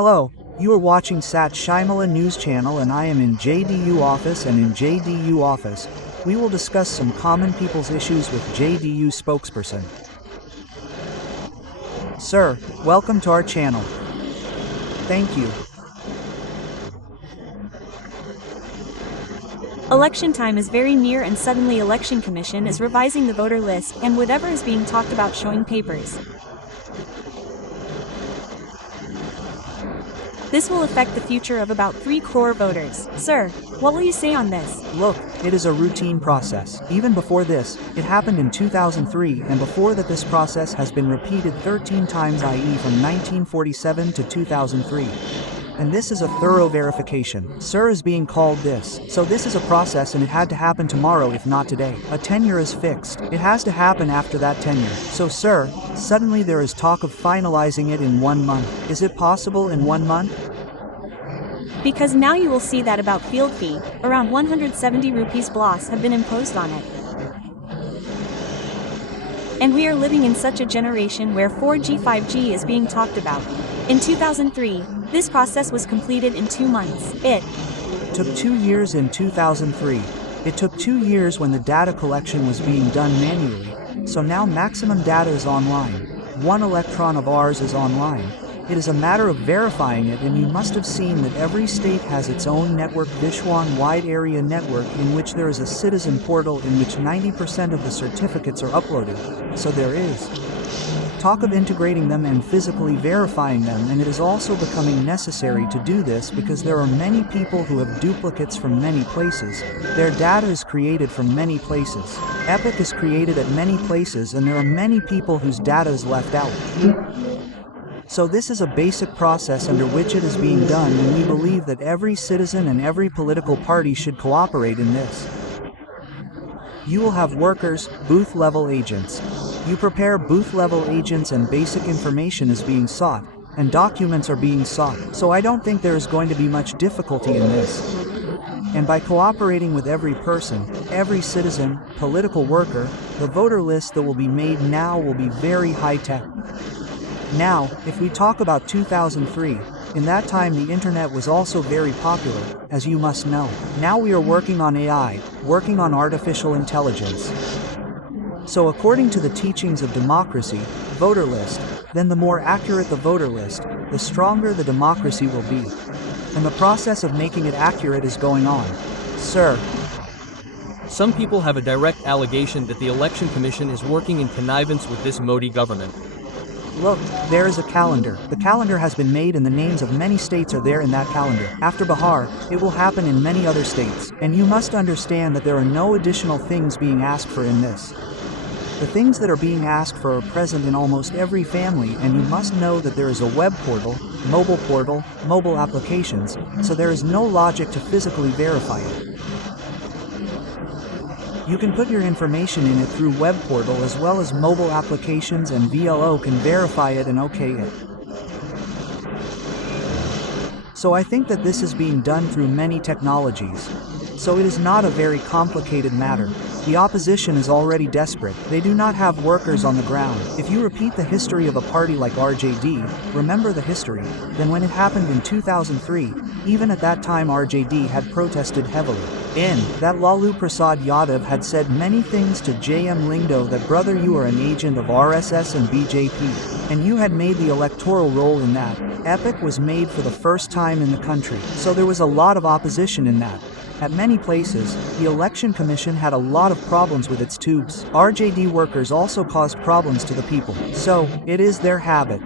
Hello, you are watching shasysyamla news channel and I am in JDU office, and in JDU office, we will discuss some common people's issues with JDU spokesperson. Sir, welcome to our channel. Thank you. Election time is very near and suddenly Election Commission is revising the voter list and whatever is being talked about showing papers. This will affect the future of about 3 crore voters. Sir, what will you say on this? Look, it is a routine process. Even before this, it happened in 2003, and before that this process has been repeated 13 times, i.e. from 1947 to 2003. And this is a thorough verification. Sir is being called this. So this is a process and it had to happen tomorrow if not today. A tenure is fixed. It has to happen after that tenure. So sir, suddenly there is talk of finalizing it in 1 month. Is it possible in 1 month? Because now you will see that about field fee, around 170 rupees bloss have been imposed on it. And we are living in such a generation where 4G 5G is being talked about. In 2003, this process was completed in 2 months. It took 2 years in 2003. It took 2 years when the data collection was being done manually. So now maximum data is online. 1 electron of ours is online. It is a matter of verifying it, and you must have seen that every state has its own network, Vishwan wide area network, in which there is a citizen portal in which 90% of the certificates are uploaded. So there is talk of integrating them and physically verifying them, and it is also becoming necessary to do this because there are many people who have duplicates from many places. Their data is created from many places. Epic is created at many places, and there are many people whose data is left out. So this is a basic process under which it is being done, and we believe that every citizen and every political party should cooperate in this. You will have workers, booth-level agents. You prepare booth-level agents and basic information is being sought, and documents are being sought. So I don't think there is going to be much difficulty in this. And by cooperating with every person, every citizen, political worker, the voter list that will be made now will be very high-tech. Now, if we talk about 2003, in that time the internet was also very popular, as you must know. Now we are working on AI, working on artificial intelligence. So according to the teachings of democracy, voter list, then the more accurate the voter list, the stronger the democracy will be. And the process of making it accurate is going on. Sir. Some people have a direct allegation that the Election Commission is working in connivance with this Modi government. Look, there is a calendar. The calendar has been made and the names of many states are there in that calendar. After Bihar, it will happen in many other states. And you must understand that there are no additional things being asked for in this. The things that are being asked for are present in almost every family, and you must know that there is a web portal, mobile applications, so there is no logic to physically verify it. You can put your information in it through web portal as well as mobile applications, and VLO can verify it and OK it. So I think that this is being done through many technologies. So it is not a very complicated matter. The opposition is already desperate. They do not have workers on the ground. If you repeat the history of a party like RJD, remember the history, then when it happened in 2003, even at that time RJD had protested heavily. That Lalu Prasad Yadav had said many things to JM Lingdo that brother, you are an agent of RSS and BJP, and you had made the electoral roll in that. Epic was made for the first time in the country, so there was a lot of opposition in that. At many places, the Election Commission had a lot of problems with its tubes. RJD workers also caused problems to the people. So, it is their habit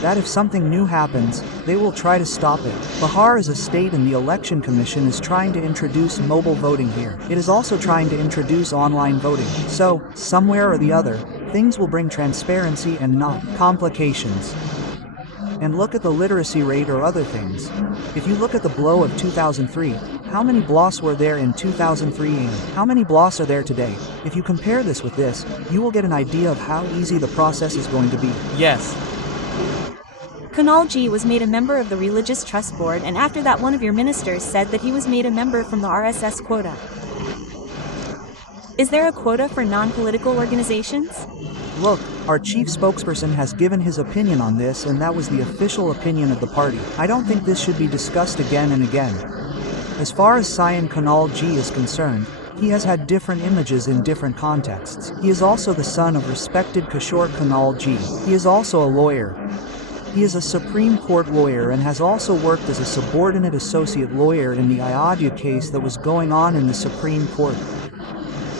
that if something new happens, they will try to stop it. Bihar is a state and the Election Commission is trying to introduce mobile voting here. It is also trying to introduce online voting. So, somewhere or the other, things will bring transparency and not complications. And look at the literacy rate or other things. If you look at the blow of 2003, how many bloss were there in 2003 and how many bloss are there today? If you compare this with this, you will get an idea of how easy the process is going to be. Yes. Kunal Ji was made a member of the Religious Trust Board, and after that one of your ministers said that he was made a member from the RSS quota. Is there a quota for non-political organizations? Look, Our chief spokesperson has given his opinion on this, and that was the official opinion of the party. I don't think this should be discussed again and again. As far as Sayan Kunal G is concerned, he has had different images in different contexts. He is also the son of respected Kishore Kunal G. He is also a lawyer. He is a Supreme Court lawyer and has also worked as a subordinate associate lawyer in the Ayodhya case that was going on in the Supreme Court.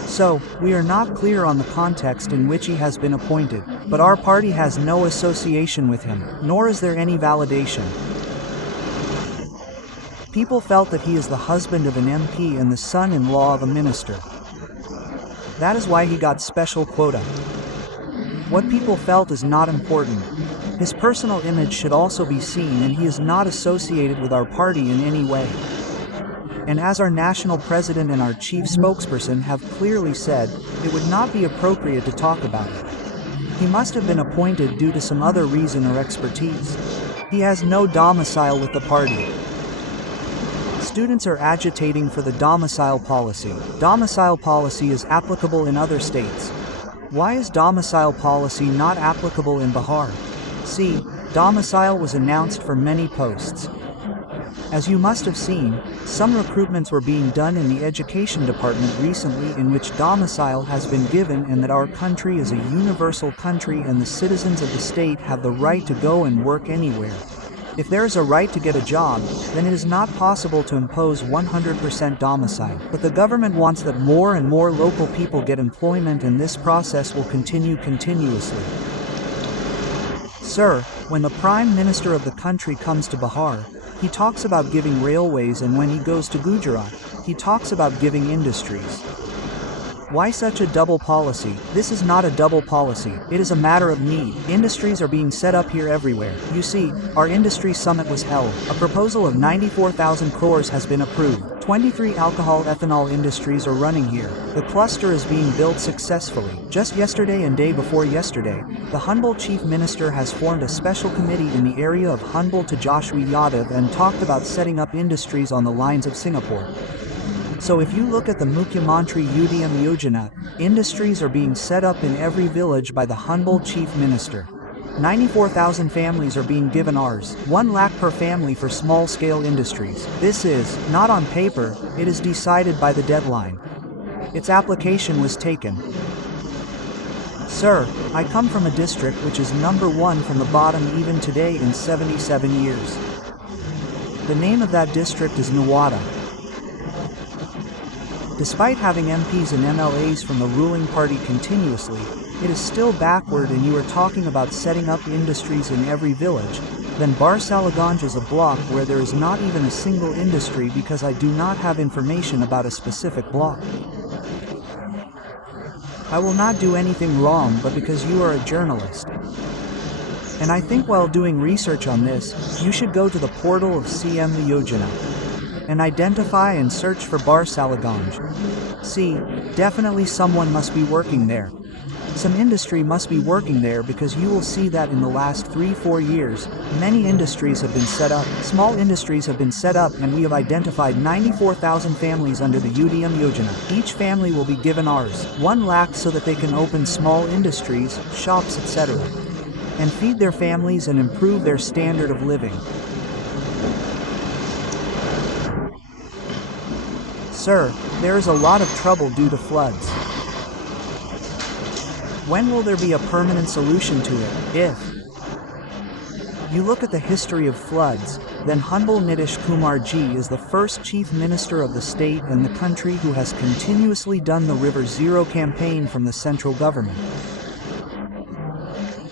So, we are not clear on the context in which he has been appointed, but our party has no association with him, nor is there any validation. People felt that he is the husband of an MP and the son-in-law of a minister. That is why he got special quota. What people felt is not important. His personal image should also be seen, and he is not associated with our party in any way. And as our national president and our chief spokesperson have clearly said, it would not be appropriate to talk about it. He must have been appointed due to some other reason or expertise. He has no domicile with the party. Students are agitating for the domicile policy. Domicile policy is applicable in other states. Why is domicile policy not applicable in Bihar? See, domicile was announced for many posts. As you must have seen, some recruitments were being done in the education department recently in which domicile has been given, and that our country is a universal country and the citizens of the state have the right to go and work anywhere. If there is a right to get a job, then it is not possible to impose 100% domicile. But the government wants that more and more local people get employment, and this process will continue continuously. Sir, when the Prime Minister of the country comes to Bihar, he talks about giving railways, and when he goes to Gujarat, he talks about giving industries. Why such a double policy? This is not a double policy, it is a matter of need. Industries are being set up here everywhere. You see, our industry summit was held. A proposal of 94,000 crores has been approved. 23 alcohol ethanol industries are running here. The cluster is being built successfully. Just yesterday and day before yesterday, the Humble Chief Minister has formed a special committee in the area of Humble to Joshua Yadav and talked about setting up industries on the lines of Singapore. So if you look at the Mukhyamantri Udyam Yojana, industries are being set up in every village by the Humble Chief Minister. 94,000 families are being given Rs. 1 lakh per family for small-scale industries. This is, not on paper, it is decided by the deadline. Its application was taken. Sir, I come from a district which is number 1 from the bottom even today in 77 years. The name of that district is Nawada. Despite having MPs and MLAs from the ruling party continuously, it is still backward, and you are talking about setting up industries in every village. Then Barsaliganj is a block where there is not even a single industry, because I do not have information about a specific block. I will not do anything wrong, but because you are a journalist. And I think while doing research on this, you should go to the portal of CM Yojana and identify and search for Barsaliganj. See, definitely someone must be working there. Some industry must be working there, because you will see that in the last 3-4 years, many industries have been set up, small industries have been set up, and we have identified 94,000 families under the Udyam Yojana. Each family will be given Rs. 1 lakh so that they can open small industries, shops, etc. and feed their families and improve their standard of living. Sir, there is a lot of trouble due to floods. When will there be a permanent solution to it? If you look at the history of floods, then Humble Nitish Kumar Ji is the first chief minister of the state and the country who has continuously done the River Zero campaign from the central government.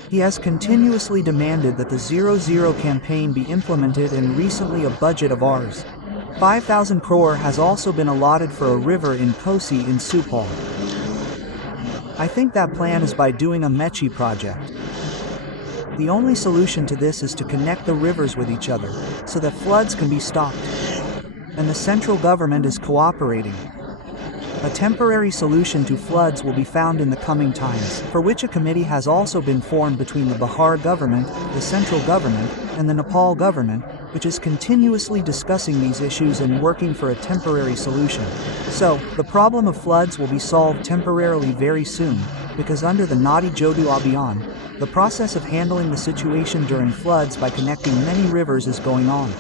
He has continuously demanded that the 0-0 campaign be implemented, and recently a budget of Rs. 5,000 crore has also been allotted for a river in Kosi in Supal. I think that plan is by doing a Mechi project. The only solution to this is to connect the rivers with each other, so that floods can be stopped. And the central government is cooperating. A temporary solution to floods will be found in the coming times, for which a committee has also been formed between the Bihar government, the central government, and the Nepal government, which is continuously discussing these issues and working for a temporary solution. So, the problem of floods will be solved temporarily very soon, because under the Nadi Jodu Abhiyan, the process of handling the situation during floods by connecting many rivers is going on.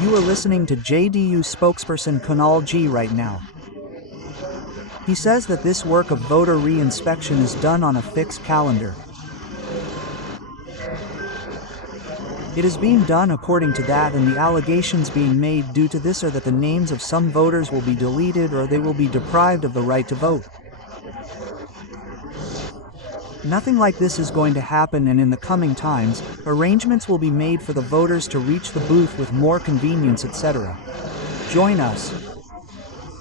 You are listening to JDU spokesperson Kunal G right now. He says that this work of voter re-inspection is done on a fixed calendar. It is being done according to that, and the allegations being made due to this are that the names of some voters will be deleted or they will be deprived of the right to vote. Nothing like this is going to happen, and in the coming times, arrangements will be made for the voters to reach the booth with more convenience, etc. Join us.